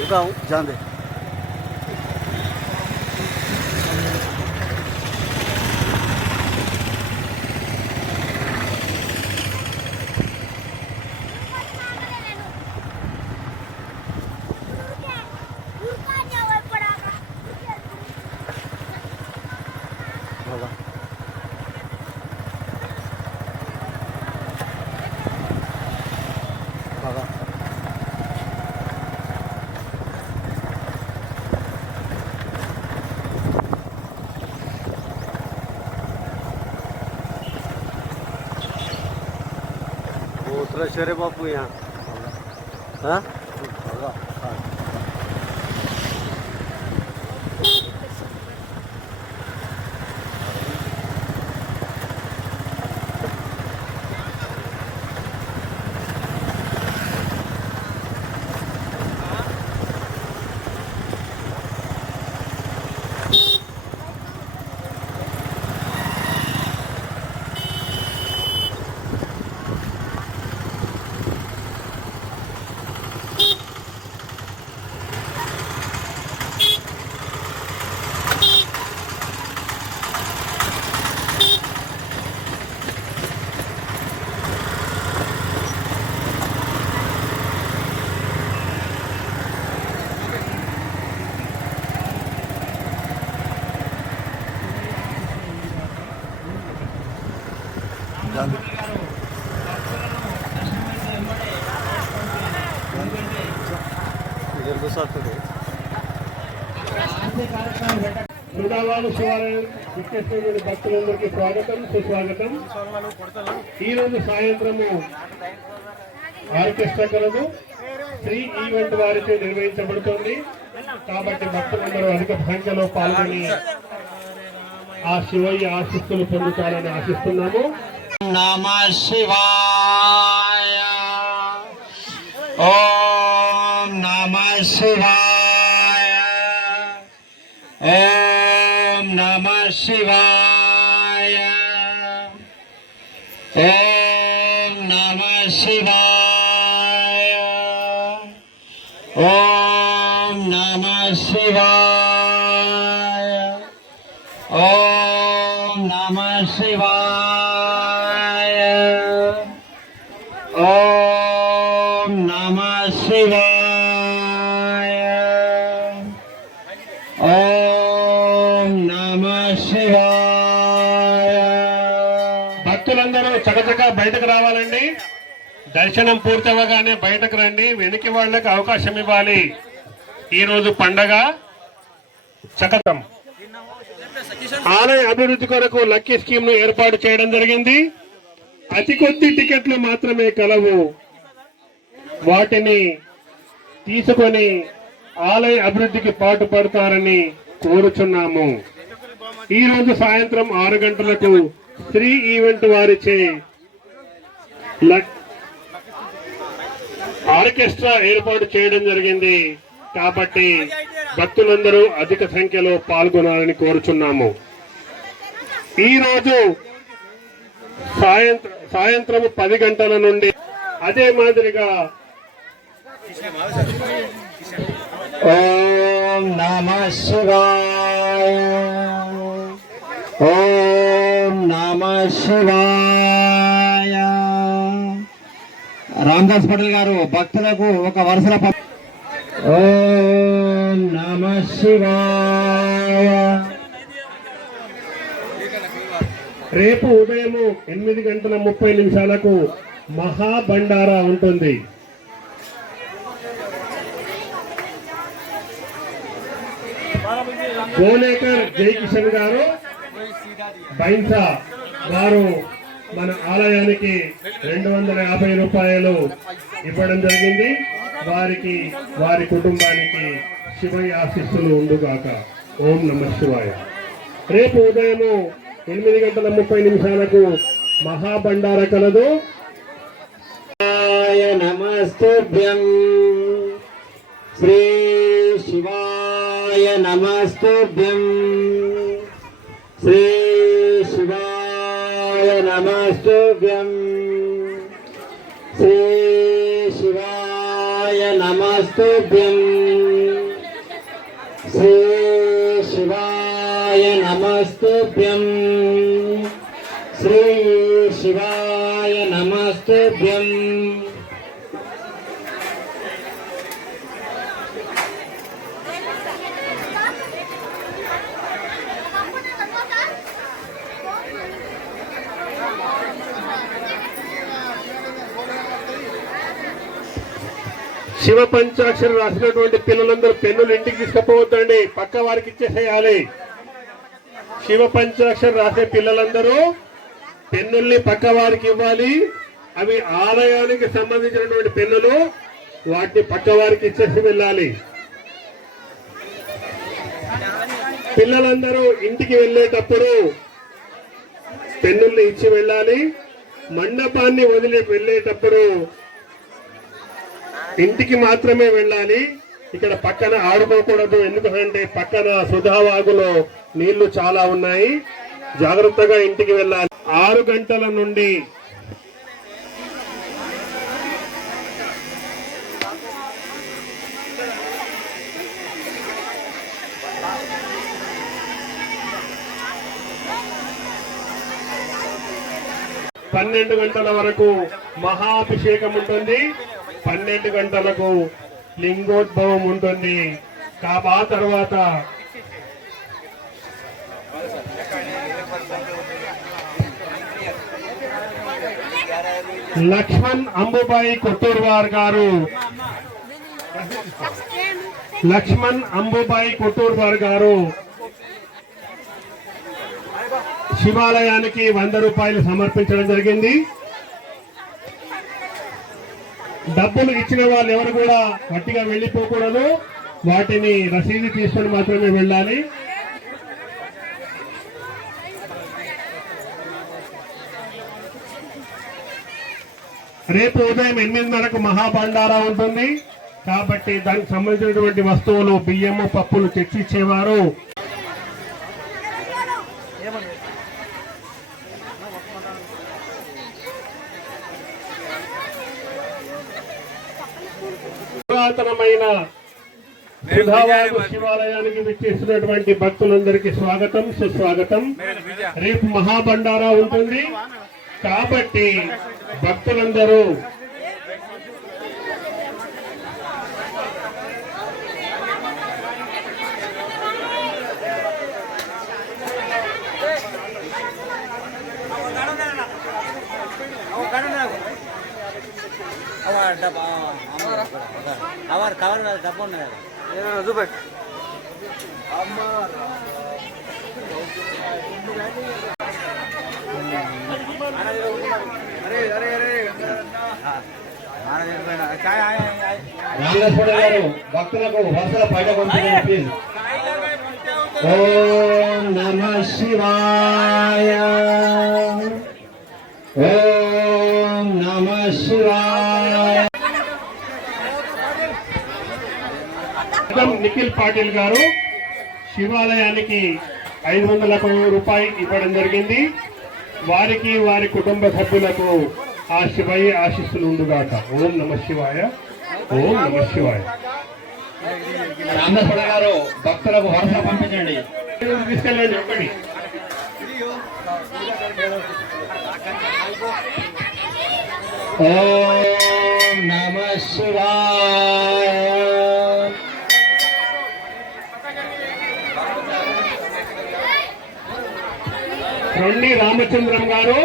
बताओ जान दे बाबा बाबा उतरा शेरे बापू यहाँ हाँ మృగావాలు శివాలయం విచ్చేసినటువంటి భక్తులందరికీ స్వాగతం సుస్వాగతం. ఈరోజు సాయంత్రము ఆర్కెస్ట్రా కలదు శ్రీ ఈవెంట్ వారితో నిర్వహించబడుతోంది. కాబట్టి భక్తులందరూ అధిక సంఖ్యలో పాల్గొని ఆ శివయ్య ఆశీస్సులు పొందుతారని ఆశిస్తున్నాము. నమః శివాయ ఓం నమః శివాయ ఓం నమః శివాయ ఓం నమః శివాయ ఓం నమః శివాయ ఓం నమః శివాయ ఓం నమః శివాయ ఓం నమః శివాయ. భక్తులందరూ చకచక బయటకు రావాలండి. దర్శనం పూర్తవగానే బయటకు రండి. వెనక్కి వాళ్ళకి అవకాశం ఇవ్వాలి. ఈరోజు పండగ చకతం. ఆలయ అభివృద్ధి కొరకు లక్కీ స్కీమ్ ను ఏర్పాటు చేయడం జరిగింది. అతి కొద్ది టికెట్లు మాత్రమే కలవు. వాటిని తీసుకొని ఆలయ అభివృద్ధికి పాటుపడతారని కోరుచున్నాము. ఈరోజు సాయంత్రం 6 గంటలకు శ్రీ ఈవెంట్ వారిచే ఆర్కెస్ట్రా ఏర్పాటు చేయడం జరిగింది. కాబట్టి భక్తులందరూ అధిక సంఖ్యలో పాల్గొనాలని కోరుచున్నాము. ఈరోజు సాయంత్రం 10 గంటల నుండి అదే మాదిరిగా ఓం నమః శివాయ ఓం నమః శివాయ. రామదాస్ పటేల్ గారు భక్తులకు ఒక వరుసల ఓం నమః శివాయ. రేపు ఉదయం 8:30 మహాబండారా ఉంటుంది. గోలేకర్ జయకిషన్ గారు బైన్సా వారు మన ఆలయానికి 250 రూపాయలు ఇవ్వడం జరిగింది. వారికి వారి కుటుంబానికి శివయ్య ఆశీస్సులు ఉండుగాక. ఓం నమః శివాయ. రేపు ఉదయం 8:30 మహాబండార కలదు. నమస్తుభ్యం శ్రీ శివాయ నమస్తుభ్యం శ్రీ శివాయ నమస్తుభ్యం శ్రీ శివాయ నమస్తుభ్యం శ్రీ శివాయ నమస్తుభ్యం శ్రీ శివాయ నమస్తుభ్యం శివ పంచాక్షరి రాసినటువంటి పిల్లలందరూ పెన్నులు ఇంటికి తీసుకుపోవద్దండి, పక్క వారికి ఇచ్చేసేయాలి. శివ పంచాక్షరి రాసే పిల్లలందరూ పెన్నుల్ని పక్క వారికి ఇవ్వాలి. అవి ఆలయానికి సంబంధించినటువంటి పెన్నులు, వాటిని పక్క వారికి ఇచ్చేసి వెళ్ళాలి. పిల్లలందరూ ఇంటికి వెళ్ళేటప్పుడు పెన్నుల్ని ఇచ్చి వెళ్ళాలి. మండపాన్ని వదిలి వెళ్ళేటప్పుడు ఇంటికి మాత్రమే వెళ్ళాలి. ఇక్కడ పక్కన ఆడుకోకూడదు, ఎందుకంటే పక్కన సుధావాగులో నీళ్లు చాలా ఉన్నాయి. జాగ్రత్తగా ఇంటికి వెళ్ళాలి. 6 గంటల నుండి పన్నెండు గంటల వరకు మహాభిషేకం ఉంటుంది. 12 గంటలకు లింగోద్భవం ఉంటుంది. ఆ తర్వాత లక్ష్మణ్ అంబుబాయి కొట్టూర్వార్ గారు శివాలయానికి 100 రూపాయలు సమర్పించడం జరిగింది. డబ్బులు ఇచ్చిన వాళ్ళు ఎవరు కూడా గట్టిగా వెళ్ళిపోకూడదు, వాటిని రసీదు తీసుకొని మాత్రమే వెళ్ళాలి. రేపు ఉదయం 8:30కు మహాభండారా ఉంటుంది. కాబట్టి దానికి సంబంధించినటువంటి వస్తువులు, బియ్యము, పప్పులు తెచ్చిచ్చేవారు పురాతనమైన సుధావాగు శివాలయానికి విచ్చేసినటువంటి భక్తులందరికీ స్వాగతం, సుస్వాగతం. రేపు మహాభండారా ఉంటుంది కాబట్టి భక్తులందరూ డబ్బు ఉన్నది చూపెట్టు. రామలక్ష్మణ గారు భక్తులకు వరుసల పైన పంపించండి ప్లీజ్. ఓం నమః శివాయ, ఓం నమః శివాయ. నిఖిల్ పాటిల్ గారు శివాలయానికి 500 రూపాయలు ఇవ్వడం జరిగింది. వారికి వారి కుటుంబ సభ్యులకు ఆ శివయ్య ఆశీస్సులు ఉండుగాక. ఓం నమః శివాయ, ఓం నమః శివాయ. రామలక్ష్మణ గారు భక్తులకు వరుస పంపించండి. తీసుకెళ్ళండి ఒకటి. ఓం నమః శివాయ. రొండి రామచంద్రం గారు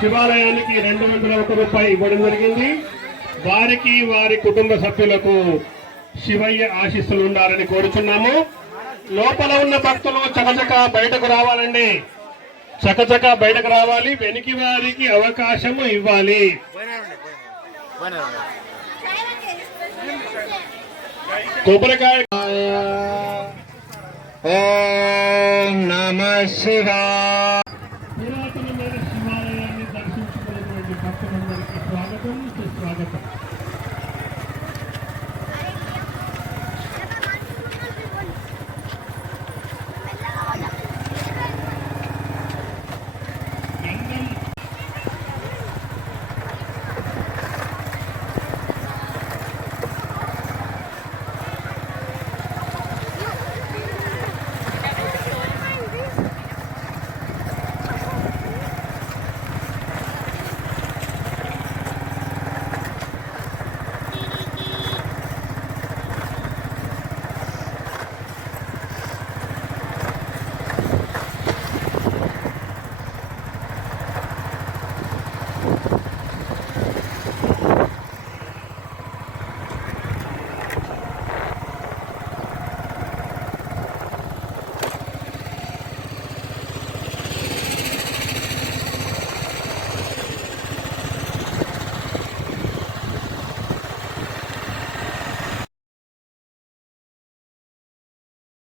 శివాలయానికి 201 రూపాయలు ఇవ్వడం జరిగింది. వారికి వారి కుటుంబ సభ్యులకు శివయ్య ఆశీస్సులు ఉండాలని కోరుచున్నాము. లోపల ఉన్న భక్తులు చకచక బయటకు రావాలండి, చకచక బయటకు రావాలి. వెనికి వారికి అవకాశము ఇవ్వాలి. కొబ్బరికాయ. ఓం నమః శివాయ.